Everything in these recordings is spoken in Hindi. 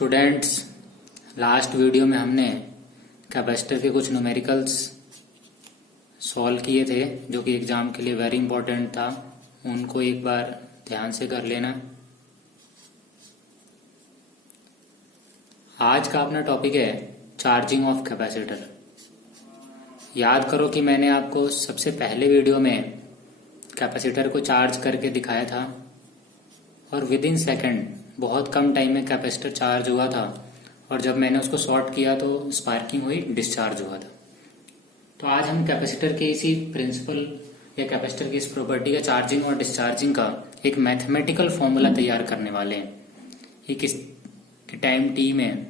स्टूडेंट्स, लास्ट वीडियो में हमने कैपेसिटर के कुछ न्यूमेरिकल्स सॉल्व किए थे जो कि एग्जाम के लिए वेरी इंपॉर्टेंट था। उनको एक बार ध्यान से कर लेना। आज का अपना टॉपिक है चार्जिंग ऑफ कैपेसिटर। याद करो कि मैंने आपको सबसे पहले वीडियो में कैपेसिटर को चार्ज करके दिखाया था और विद इन सेकेंड बहुत कम टाइम में कैपेसिटर चार्ज हुआ था और जब मैंने उसको शॉर्ट किया तो स्पार्किंग हुई, डिस्चार्ज हुआ था। तो आज हम कैपेसिटर के इसी प्रिंसिपल या कैपेसिटर की इस प्रॉपर्टी का चार्जिंग और डिस्चार्जिंग का एक मैथमेटिकल फॉर्मूला तैयार करने वाले हैं। ये किस टाइम टी में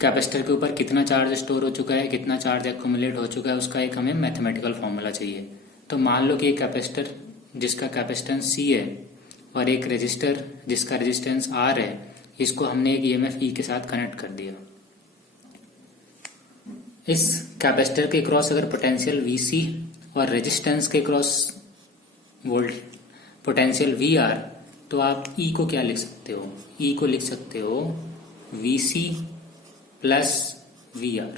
कैपेसिटर के ऊपर कितना चार्ज स्टोर हो चुका है, कितना चार्ज एक्यूमुलेट हो चुका है, उसका एक हमें मैथमेटिकल फॉर्मूला चाहिए। तो मान लो कि एक कैपेसिटर जिसका कैपेसिटेंस C है और एक रेजिस्टर जिसका रेजिस्टेंस R है, इसको हमने एक EMF E के साथ कनेक्ट कर दिया। इस कैपेसिटर के क्रॉस अगर पोटेंशियल VC और रेजिस्टेंस के क्रॉस वोल्ट पोटेंशियल VR, तो आप E को क्या लिख सकते हो? E को लिख सकते हो VC प्लस VR।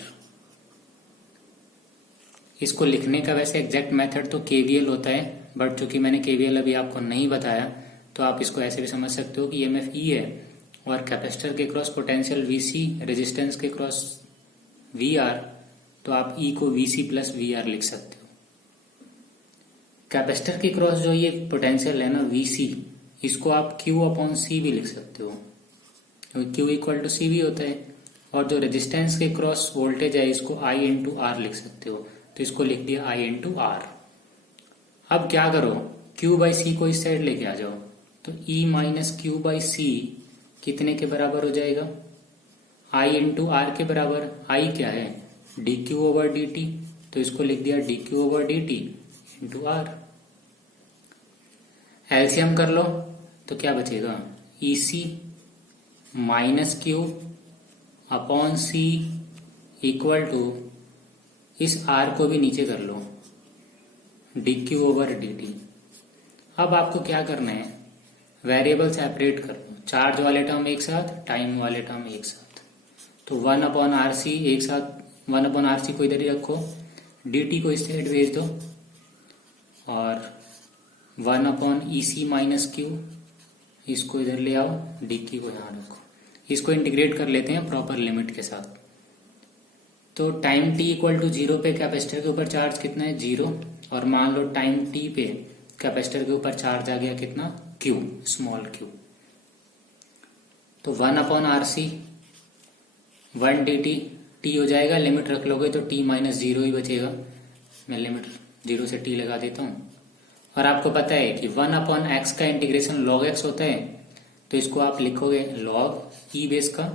इसको लिखने का वैसे एग्जैक्ट मेथड तो KVL होता है, बट चूंकि मैंने KVL अभी आपको नहीं बताया तो आप इसको ऐसे भी समझ सकते हो कि EMF E है और कैपेसिटर के क्रॉस पोटेंशियल VC, रेजिस्टेंस के क्रॉस VR, तो आप E को VC प्लस VR लिख सकते हो। कैपेसिटर के क्रॉस जो ये पोटेंशियल है ना VC, इसको आप Q अपॉन C भी लिख सकते हो क्योंकि Q इक्वल टू C भी होता है। और जो रेजिस्टेंस के क्रॉस वोल्टेज है इसको I इंटू R लिख सकते हो, तो इसको लिख दिया I इंटू R। अब क्या करो, Q बाई C को इस साइड लेके आ जाओ, तो E minus Q by C कितने के बराबर हो जाएगा? I इंटू R के बराबर। I क्या है? dq ओवर dt, तो इसको लिख दिया dq over dt into R। LCM कर लो तो क्या बचेगा? EC minus Q upon C equal to, इस R को भी नीचे कर लो, dq ओवर dt। अब आपको क्या करना है, वेरिएबल सेपरेट कर लो, चार्ज वाले टर्म एक साथ, टाइम वाले टर्म एक साथ। तो 1 अपॉन RC एक साथ, 1 अपॉन RC को इधर ही रखो, dt को इस साइड भेज दो और 1 अपॉन EC माइनस Q इसको इधर ले आओ, dq को यहाँ रखो। इसको इंटीग्रेट कर लेते हैं प्रॉपर लिमिट के साथ। तो टाइम t इक्वल टू 0 पे कैपेसिटर के ऊपर चार्ज कितना है? 0। और मान लो टाइम t पे कैपेसिटर के ऊपर चार्ज आ गया कितना? Q, small q। तो 1 अपॉन RC 1 dt, t हो जाएगा, लिमिट रख लोगे तो t माइनस 0 ही बचेगा। मैं लिमिट 0 से t लगा देता हूँ। और आपको पता है कि 1 अपॉन x का इंटीग्रेशन log x होता है, तो इसको आप लिखोगे log e बेस का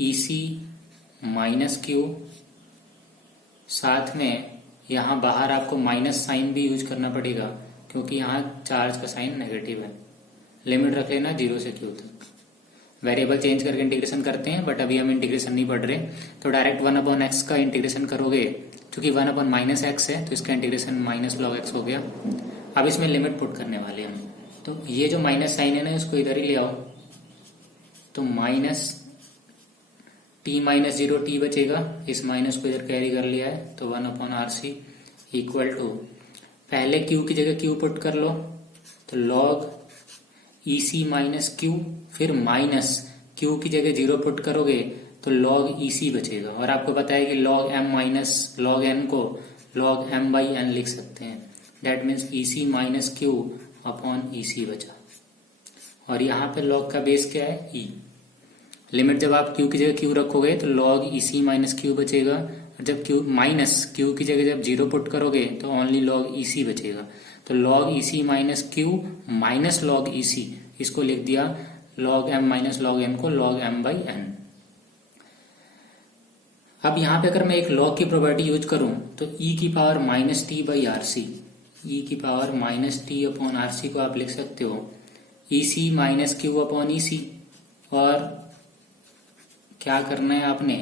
EC माइनस Q, साथ में यहाँ बाहर आपको माइनस साइन भी यूज करना पड़ेगा क्योंकि यहाँ चार्ज का साइन नेगेटिव है। लिमिट रख लेना 0 से Q तक। वेरिएबल चेंज करके इंटीग्रेशन करते हैं, बट अभी हम इंटीग्रेशन नहीं पढ़ रहे, तो डायरेक्ट 1 अपॉन x का इंटीग्रेशन करोगे। क्योंकि 1 अपॉन माइनस x है तो इसका इंटीग्रेशन माइनस log x हो गया। अब इसमें लिमिट पुट करने वाले हम, तो ये जो माइनस साइन है ना इसको इधर ही ले आओ, तो माइनस t माइनस 0 t बचेगा, इस माइनस को इधर कैरी कर लिया है, तो 1 अपॉन RC इक्वल टू, पहले Q की जगह Q पुट कर लो, तो log EC माइनस Q, फिर माइनस Q की जगह 0 पुट करोगे तो log EC बचेगा। और आपको पता है कि log M minus log N को log M बाई N लिख सकते हैं। That means EC minus Q upon EC बचा। और यहाँ पे log का बेस क्या है? E। लिमिट जब आप Q की जगह Q रखोगे तो log EC माइनस Q बचेगा, और जब Q माइनस Q की जगह जब 0 पुट करोगे तो ओनली log EC बचेगा। तो log EC minus Q minus log EC, इसको लिख दिया log M minus log N को log M बाई N। अब यहाँ पे अगर मैं एक log की प्रॉपर्टी यूज करूं तो e की power minus T by RC, e की power minus T upon RC को आप लिख सकते हो EC minus Q upon EC। और क्या करना है आपने,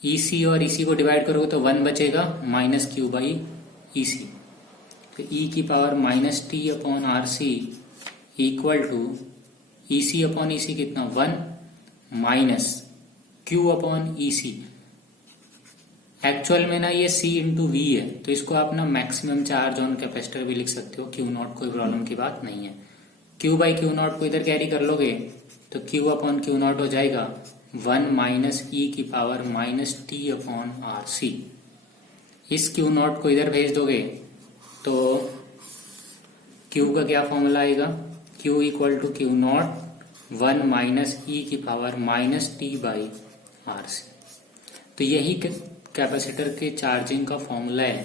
EC और EC को डिवाइड करोगे तो 1 बचेगा, माइनस Q बाई EC। तो e की power minus T upon RC equal to EC अपॉन EC कितना 1 minus Q upon EC। Actual में ना ये C इंटू V है, तो इसको आप ना मैक्सिमम चार्ज ऑन कैपेसिटर भी लिख सकते हो, Q0 कोई प्रॉब्लम की बात नहीं है। Q बाई Q0 को इधर कैरी कर लोगे तो Q अपॉन Q0 हो जाएगा 1 माइनस E की power minus T upon RC। इस Q0 को इधर भेज दोगे तो Q का क्या फॉर्मूला आएगा, Q equal to Q0 1 minus E की power minus T by RC। तो यही कैपेसिटर के चार्जिंग का फॉर्मूला है।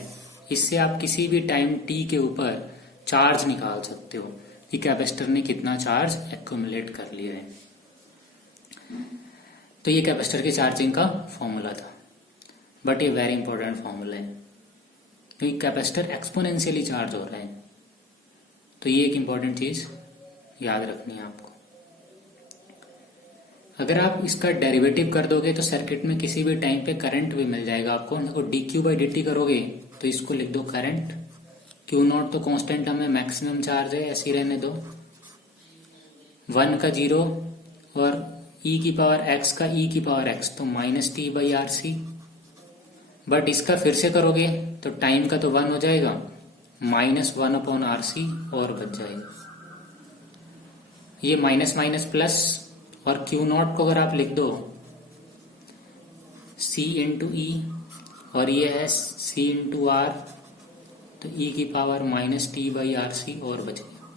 इससे आप किसी भी टाइम t के ऊपर चार्ज निकाल सकते हो कि कैपेसिटर ने कितना चार्ज एक्यूमुलेट कर लिया है। तो ये कैपेसिटर के चार्जिंग का फॉर्मूला था, बट ये वेरी इंपॉर्टेंट फॉर्मूला है क्योंकि कैपेसिटर एक्सपोनेंशियली चार्ज हो रहा है। तो ये एक इंपॉर्टेंट चीज याद रखनी है आपको। अगर आप इसका डेरिवेटिव कर दोगे तो सर्किट में किसी भी टाइम पे करंट भी मिल जाएगा आपको। देखो dq बाई dt करोगे तो इसको लिख दो करंट, Q0 तो कांस्टेंट हमें मैक्सिमम चार्ज है, ऐसे ही रहने दो, 1 का 0 और e की पावर x का e की पावर x तो minus T by R C. But इसका फिर से करोगे तो टाइम का तो 1 हो जाएगा, माइनस 1 अपॉन आर सी और बच जाएगा। ये माइनस माइनस प्लस, और Q0 को अगर आप लिख दो C इंटू ई और ये है C इंटू आर, तो E की power minus T by R C और बच गया।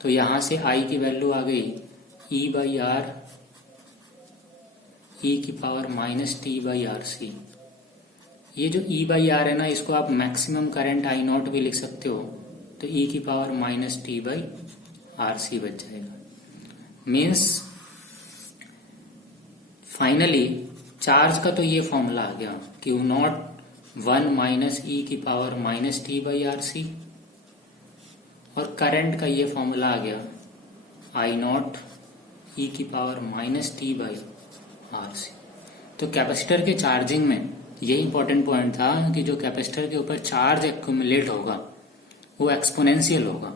तो यहां से I की वैल्यू आ गई E बाई आर, E की power minus T by R C. ये जो E बाई आर है ना, इसको आप मैक्सिमम करंट I0 भी लिख सकते हो, तो E की power minus T by R C बच जाएगा। मीन्स फाइनली चार्ज का तो ये फॉर्मूला आ गया, Q0 1 माइनस E की power minus T by R C, और करंट का ये फॉर्मूला आ गया I0 E की power minus T by R C. तो कैपेसिटर के चार्जिंग में ये इंपॉर्टेंट पॉइंट था कि जो कैपेसिटर के ऊपर चार्ज एक्यूमुलेट होगा वो एक्सपोनेंशियल होगा।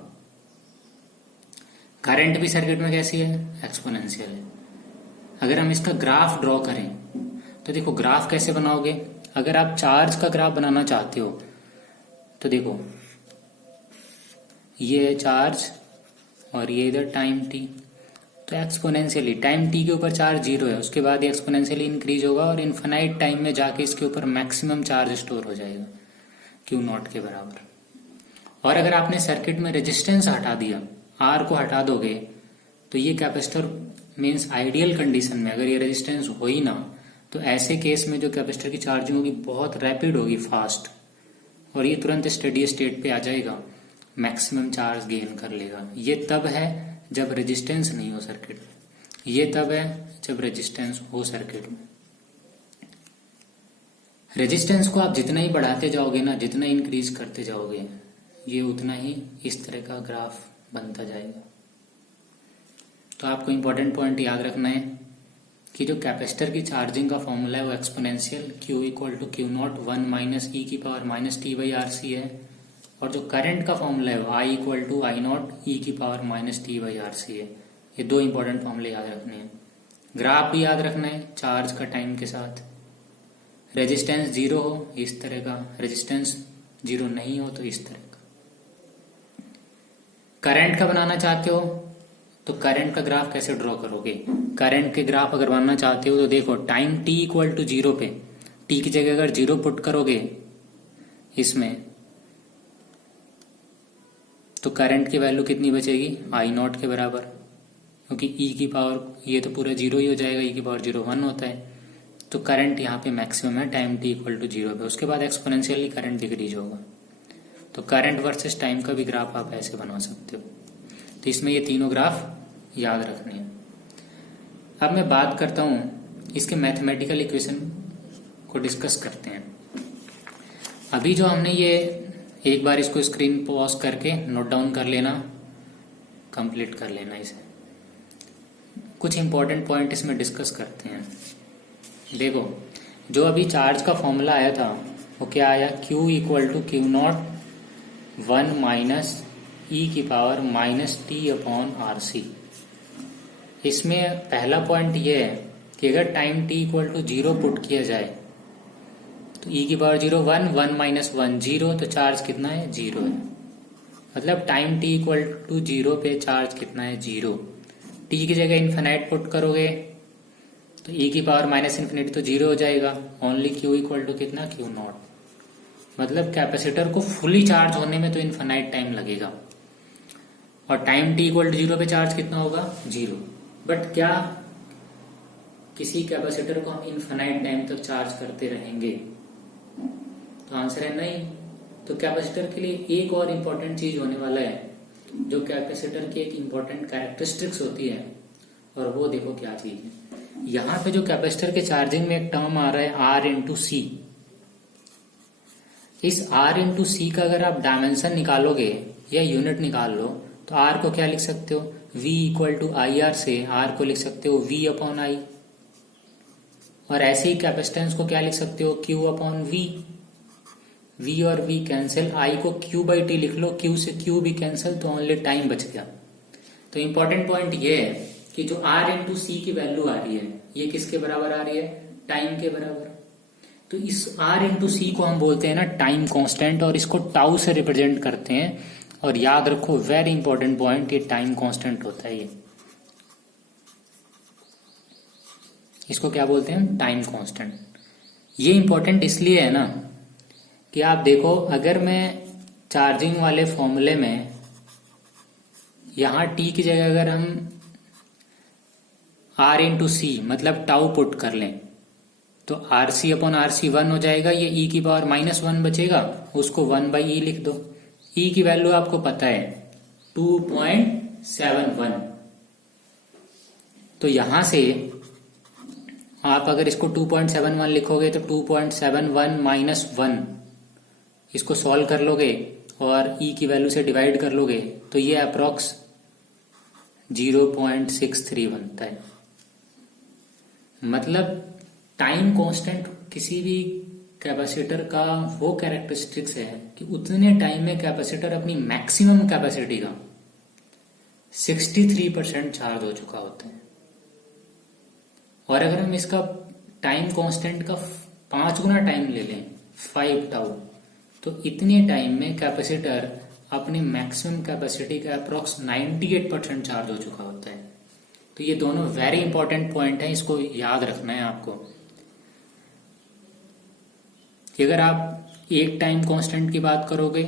करंट भी सर्किट में कैसी है, एक्सपोनेंशियल है। अगर हम इसका ग्राफ ड्रॉ करें तो देखो ग्राफ कैसे बनाओगे। अगर आप चार्ज का ग्राफ बनाना चाहते हो तो देखो ये है चार्ज और ये इधर टाइम t, तो एक्सपोनेंशियली टाइम t के ऊपर चार्ज 0 है, उसके बाद ये एक्सपोनेंशियली इंक्रीज होगा और इनफाइनाइट टाइम में जाके इसके ऊपर मैक्सिमम चार्ज स्टोर हो जाएगा Q0 के बराबर। और अगर आपने सर्किट में रेजिस्टेंस हटा दिया, R को हटा दोगे, तो ये कैपेसिटर मीन्स आइडियल कंडीशन में अगर ये रेजिस्टेंस हो ही ना, तो ऐसे केस में जो कैपेसिटर की चार्जिंग होगी बहुत रैपिड होगी, फास्ट, और ये तुरंत स्टेडी स्टेट पे आ जाएगा, मैक्सिमम चार्ज गेन कर लेगा। ये तब है जब रेजिस्टेंस नहीं हो सर्किट में, ये तब है जब रेजिस्टेंस हो सर्किट में। रेजिस्टेंस को आप जितना ही बढ़ाते जाओगे ना, जितना इंक्रीज करते जाओगे, ये उतना ही इस तरह का ग्राफ बनता जाएगा। तो आपको इंपॉर्टेंट पॉइंट याद रखना है कि जो कैपेसिटर की चार्जिंग का फॉर्मूला है वो exponential Q equal to Q0 1 minus E की power minus T by R C है, और जो करंट का फॉर्मूला है वो I equal to I0 E की power minus T by R C है। ये दो इंपॉर्टेंट फॉर्मूले याद रखने हैं। ग्राफ भी याद रखना है चार्ज का टाइम के साथ। रेजिस्टेंस 0 हो इस तरह का, रेजिस्टेंस 0 नहीं हो तो इस तरह का। करंट का बनाना चाहते हो तो करंट का ग्राफ कैसे ड्रॉ करोगे। करंट के ग्राफ अगर बनाना चाहते हो तो देखो टाइम t इक्वल टू 0 पे t की जगह अगर 0 पुट करोगे इसमें, तो करंट की वैल्यू कितनी बचेगी, I0 के बराबर, क्योंकि e की पावर ये तो पूरा 0 ही हो जाएगा, e की पावर 0 1 होता है। तो करंट यहाँ पे मैक्सिमम है टाइम t इक्वल टू 0 पे, उसके बाद एक्सपोनेंशियली करंट डिक्रीज होगा। तो करंट वर्सेस टाइम का भी ग्राफ आप ऐसे बना सकते हो। तो इसमें ये तीनों ग्राफ याद रखने हैं। अब मैं बात करता हूं इसके मैथमेटिकल इक्वेशन को डिस्कस करते हैं। अभी जो हमने ये एक बार इसको स्क्रीन पॉज करके नोट डाउन कर लेना, कंप्लीट कर लेना इसे। कुछ इंपॉर्टेंट पॉइंट इसमें डिस्कस करते हैं। देखो जो अभी चार्ज का फॉर्मूला आया था वो क्या आया, Q equal to Q0 1 minus E की power minus T upon R C. इसमें पहला पॉइंट ये है कि अगर time t equal to 0 put किया जाए तो e की पावर 0 1, 1 माइनस 1 0, तो चार्ज कितना है 0 है। मतलब टाइम t इक्वल टू 0 पे चार्ज कितना है 0। t की जगह इन्फिनाइट पुट करोगे तो e की पावर माइनस इन्फिनिटी तो 0 हो जाएगा। ओनली q इक्वल टू कितना q नॉट। मतलब कैपेसिटर को फुली चार्ज होने में तो इन्फिनाइट टाइम लगेगा और टाइम t इक्वल टू 0 पे चार्ज कितना होगा 0। बट क्या किसी कैपेसिटर को हम इन्फिनाइट टाइम तक चार्ज करते रहेंगे? तो आंसर है नहीं। तो कैपेसिटर के लिए एक और इम्पोर्टेंट चीज होने वाला है, जो कैपेसिटर की एक इम्पोर्टेंट कैरेक्टरिस्टिक्स होती है, और वो देखो क्या चीज है। यहाँ पे जो कैपेसिटर के चार्जिंग में एक टर्म आ रहा है R इंटू सी। इस R इंटू सी का अगर आप डायमेंशन निकालोगे या यूनिट निकाल लो तो R को क्या लिख सकते हो, V equal to I R से R को लिख सकते हो V अपॉन आई, और ऐसे ही कैपेसिटेंस को क्या लिख सकते हो Q अपॉन V। V और V कैंसिल, I को Q बाई T लिख लो, Q से Q भी कैंसिल, तो ओनली टाइम बच गया। तो इम्पोर्टेंट पॉइंट ये है कि जो R इंटू सी की वैल्यू आ रही है ये किसके बराबर आ रही है, टाइम के बराबर। तो इस R इंटू सी को हम बोलते हैं ना टाइम कांस्टेंट, और इसको टाउ से रिप्रेजेंट करते हैं। और याद रखो वेरी इंपॉर्टेंट पॉइंट, ये टाइम कांस्टेंट होता है। ये इसको क्या बोलते हैं, टाइम कांस्टेंट। ये इंपॉर्टेंट इसलिए है ना कि आप देखो, अगर मैं चार्जिंग वाले फॉर्मूले में यहां t की जगह अगर हम R इंटू सी मतलब टाउ पुट कर लें तो R C upon R C 1 हो जाएगा। ये e की पावर माइनस 1 बचेगा, उसको 1 बाई ई लिख दो। e की वैल्यू आपको पता है 2.71। तो यहां से आप अगर इसको 2.71 लिखोगे तो 2.71 माइनस 1 इसको सॉल्व कर लोगे और e की वैल्यू से डिवाइड कर लोगे तो ये अप्रोक्स 0.63 बनता है। मतलब टाइम कांस्टेंट किसी भी कैपेसिटर का वो कैरेक्टरिस्टिक्स है कि उतने टाइम में कैपेसिटर अपनी मैक्सिमम कैपेसिटी का 63% चार्ज हो चुका होता है। और अगर हम इसका टाइम कांस्टेंट का 5 गुना टाइम ले लें 5 टाउ, तो इतने टाइम में कैपेसिटर अपनी मैक्सिमम कैपेसिटी का अप्रोक्स 98% चार्ज हो चुका होता है। तो ये दोनों वेरी इंपॉर्टेंट पॉइंट है, इसको याद रखना है आपको कि अगर आप एक टाइम कांस्टेंट की बात करोगे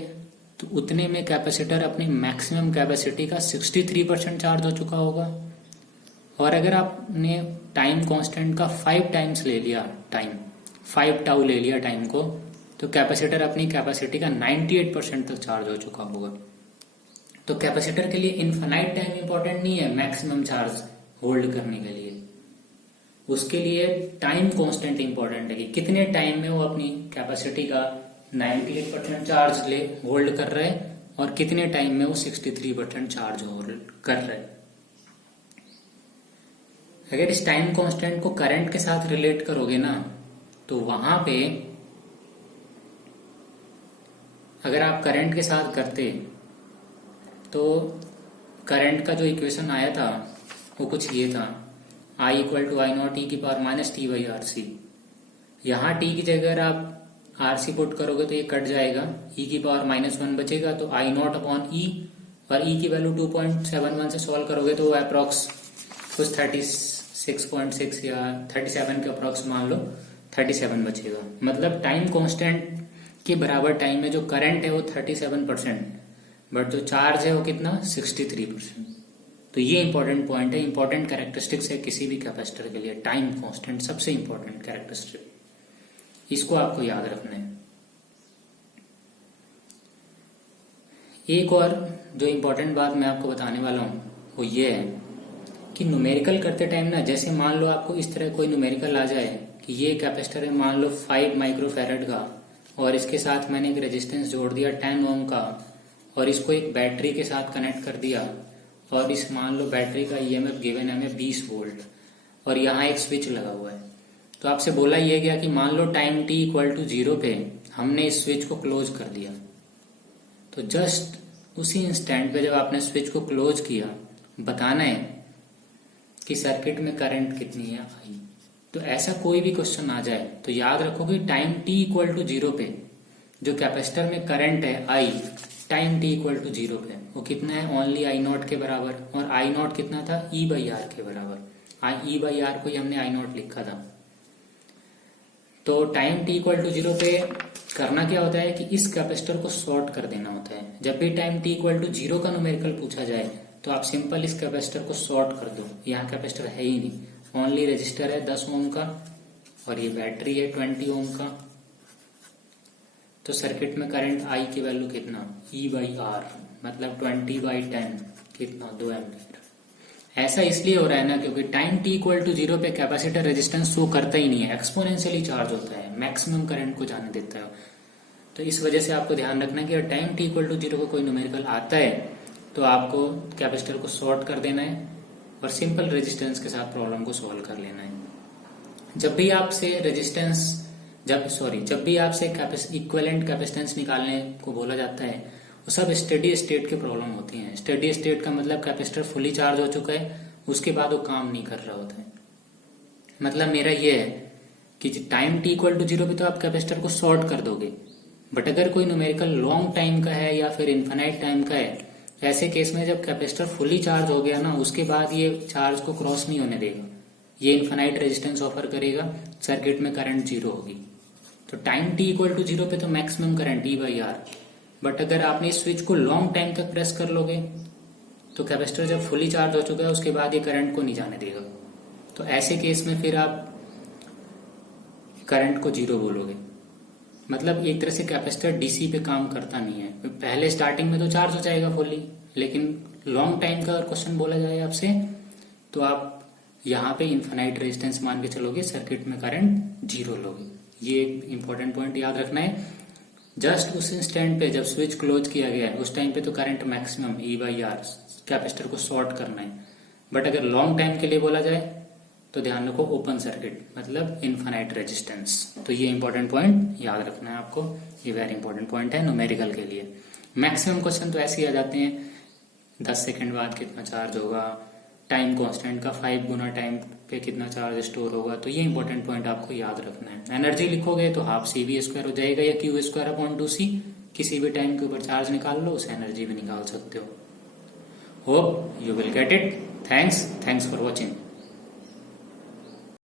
तो उतने में कैपेसिटर अपनी मैक्सिमम कैपेसिटी का 63% चार्ज हो चुका होगा। और अगर आपने टाइम कांस्टेंट का 5 टाइम्स ले लिया, टाइम 5 टाउ ले लिया टाइम को, तो कैपेसिटर अपनी कैपेसिटी का 98% तक चार्ज हो चुका होगा। तो कैपेसिटर के लिए इनफाइनाइट टाइम इंपॉर्टेंट नहीं है मैक्सिमम चार्ज होल्ड करने के लिए, उसके लिए टाइम कांस्टेंट इंपॉर्टेंट है कि कितने टाइम में वो अपनी कैपेसिटी का 98% चार्ज ले होल्ड कर रहे हैं और कितने टाइम में वो 63% चार्ज होल्ड कर रहे हैं। अगर इस टाइम कांस्टेंट को करंट के साथ रिलेट करोगे ना तो वहां पे अगर आप करंट के साथ करते तो करंट का जो इक्वेशन आया था वो कुछ ये था, I equal to I naught e की power minus T by R C. यहाँ t की जगह अगर आप आर सी पुट करोगे तो ये कट जाएगा, e की पावर माइनस 1 बचेगा, तो आई नॉट अपॉन ई, और e की वैल्यू 2.71 से सॉल्व करोगे तो अप्रोक्स कुछ 36.6 या 37 के अप्रोक्स मान लो 37 बचेगा। मतलब टाइम कांस्टेंट के बराबर टाइम में जो करंट है वो 37%, बट जो चार्ज है वो कितना 63%। तो ये इंपॉर्टेंट पॉइंट है, इंपॉर्टेंट कैरेक्टरिस्टिक्स है किसी भी कैपेसिटर के लिए। टाइम कांस्टेंट सबसे इंपॉर्टेंट कैरेक्टरिस्टिक, इसको आपको याद रखना है। एक और जो इंपॉर्टेंट बात मैं आपको बताने वाला हूं वो ये है कि न्यूमेरिकल करते टाइम ना, जैसे मान लो आपको इस तरह कोई न्यूमेरिकल आ जाए कि ये कैपेसिटर है मान लो 5 माइक्रोफैरड का, और इसके साथ मैंने एक रेजिस्टेंस जोड़ दिया 10 ओम का, और इसको एक बैटरी के साथ कनेक्ट कर दिया, और इस मान लो बैटरी का ईएमएफ गिवन है हमें 20 वोल्ट, और यहाँ एक स्विच लगा हुआ है। तो आपसे बोला यह गया कि मान लो टाइम t इक्वल टू 0 पे हमने इस स्विच को क्लोज कर दिया, तो जस्ट उसी इंस्टेंट पे जब आपने स्विच को क्लोज किया बताना है कि सर्किट में करंट कितनी है आई। तो ऐसा कोई भी क्वेश्चन आ जाए तो याद रखोगे टाइम t इक्वल टू 0 पे जो कैपेसिटर में करंट है आई, टाइम t इक्वल टू 0 पे वो कितना है, ओनली आई नॉट के बराबर। और आई नॉट कितना था, E/R के बराबर। E/R को ही हमने आई नॉट लिखा था। तो टाइम t इक्वल टू 0 पे करना क्या होता है कि इस कैपेसिटर को शॉर्ट कर देना होता है। जब भी टाइम t इक्वल टू 0 का न्यूमेरिकल पूछा जाए तो आप सिंपल इस कैपेसिटर को शॉर्ट कर दो। यहाँ कैपेसिटर है ही नहीं, ओनली रेजिस्टर है 10 ओम का और ये बैटरी है 20 ओम का। तो सर्किट में करंट आई की वैल्यू कितना, E/R मतलब 20/10 कितना, 2 एम्पियर। ऐसा इसलिए हो रहा है ना क्योंकि टाइम t इक्वल टू 0 पे कैपेसिटर रेजिस्टेंस शो करता ही नहीं है, एक्सपोनेंशियली चार्ज होता है, मैक्सिमम करंट को जाने देता है। तो इस वजह से आपको ध्यान रखना है कि अगर टाइम t इक्वल टू 0 का कोई न्यूमेरिकल आता है तो आपको कैपेसिटर को शॉर्ट कर देना है और सिंपल रेजिस्टेंस के साथ प्रॉब्लम को सॉल्व कर लेना है। जब भी आपसे इक्विवेलेंट कैपेसिटेंस निकालने को बोला जाता है वो सब स्टेडी स्टेट की प्रॉब्लम होती हैं। स्टेडी स्टेट का मतलब कैपेसिटर फुली चार्ज हो चुका है, उसके बाद वो काम नहीं कर रहा होता है। मतलब मेरा ये है कि टाइम t इक्वल टू 0 पे तो आप कैपेसिटर को शॉर्ट कर दोगे, बट अगर कोई न्यूमेरिकल लॉन्ग टाइम का है या फिर इन्फिनाइट टाइम का है, ऐसे केस में जब कैपेसिटर फुली चार्ज हो गया ना उसके बाद ये चार्ज को क्रॉस नहीं होने देगा, ये इन्फिनाइट रेजिस्टेंस ऑफर करेगा, सर्किट में करंट 0 होगी। तो टाइम t इक्वल टू 0 पे तो मैक्सिमम करंट E/R, बट अगर आपने इस स्विच को लॉन्ग टाइम तक प्रेस कर लोगे तो कैपेसिटर जब फुली चार्ज हो चुका है उसके बाद ये करंट को नहीं जाने देगा। तो ऐसे केस में फिर आप करंट को 0 बोलोगे। मतलब एक तरह से कैपेसिटर डीसी पे काम करता नहीं है। पहले स्टार्टिंग में तो चार्ज हो जाएगा फुली, लेकिन लॉन्ग टाइम का क्वेश्चन बोला जाए आपसे तो आप यहाँ पे इन्फिनाइट रेजिस्टेंस मान के चलोगे, सर्किट में करंट 0 लोगे। ये इंपॉर्टेंट पॉइंट याद रखना है। जस्ट उस इंस्टेंट पे जब स्विच क्लोज किया गया है उस टाइम पे तो करंट मैक्सिमम E/R, कैपेसिटर को शॉर्ट करना है। बट अगर लॉन्ग टाइम के लिए बोला जाए तो ध्यान रखो ओपन सर्किट मतलब इन्फिनाइट रेजिस्टेंस। तो ये इंपॉर्टेंट पॉइंट याद रखना है आपको, ये वेरी इंपॉर्टेंट पॉइंट है न्यूमेरिकल के लिए। मैक्सिमम क्वेश्चन तो ऐसे ही आ जाते हैं, 10 सेकंड बाद कितना चार्ज होगा, टाइम कांस्टेंट का 5 गुना टाइम पे कितना चार्ज स्टोर होगा। तो ये इंपॉर्टेंट पॉइंट आपको याद रखना है। एनर्जी लिखोगे तो हाफ CV² हो जाएगा या Q²/2C, किसी भी टाइम के ऊपर चार्ज निकाल लो, उसे एनर्जी भी निकाल सकते हो। Hope you will get it. Thanks for watching.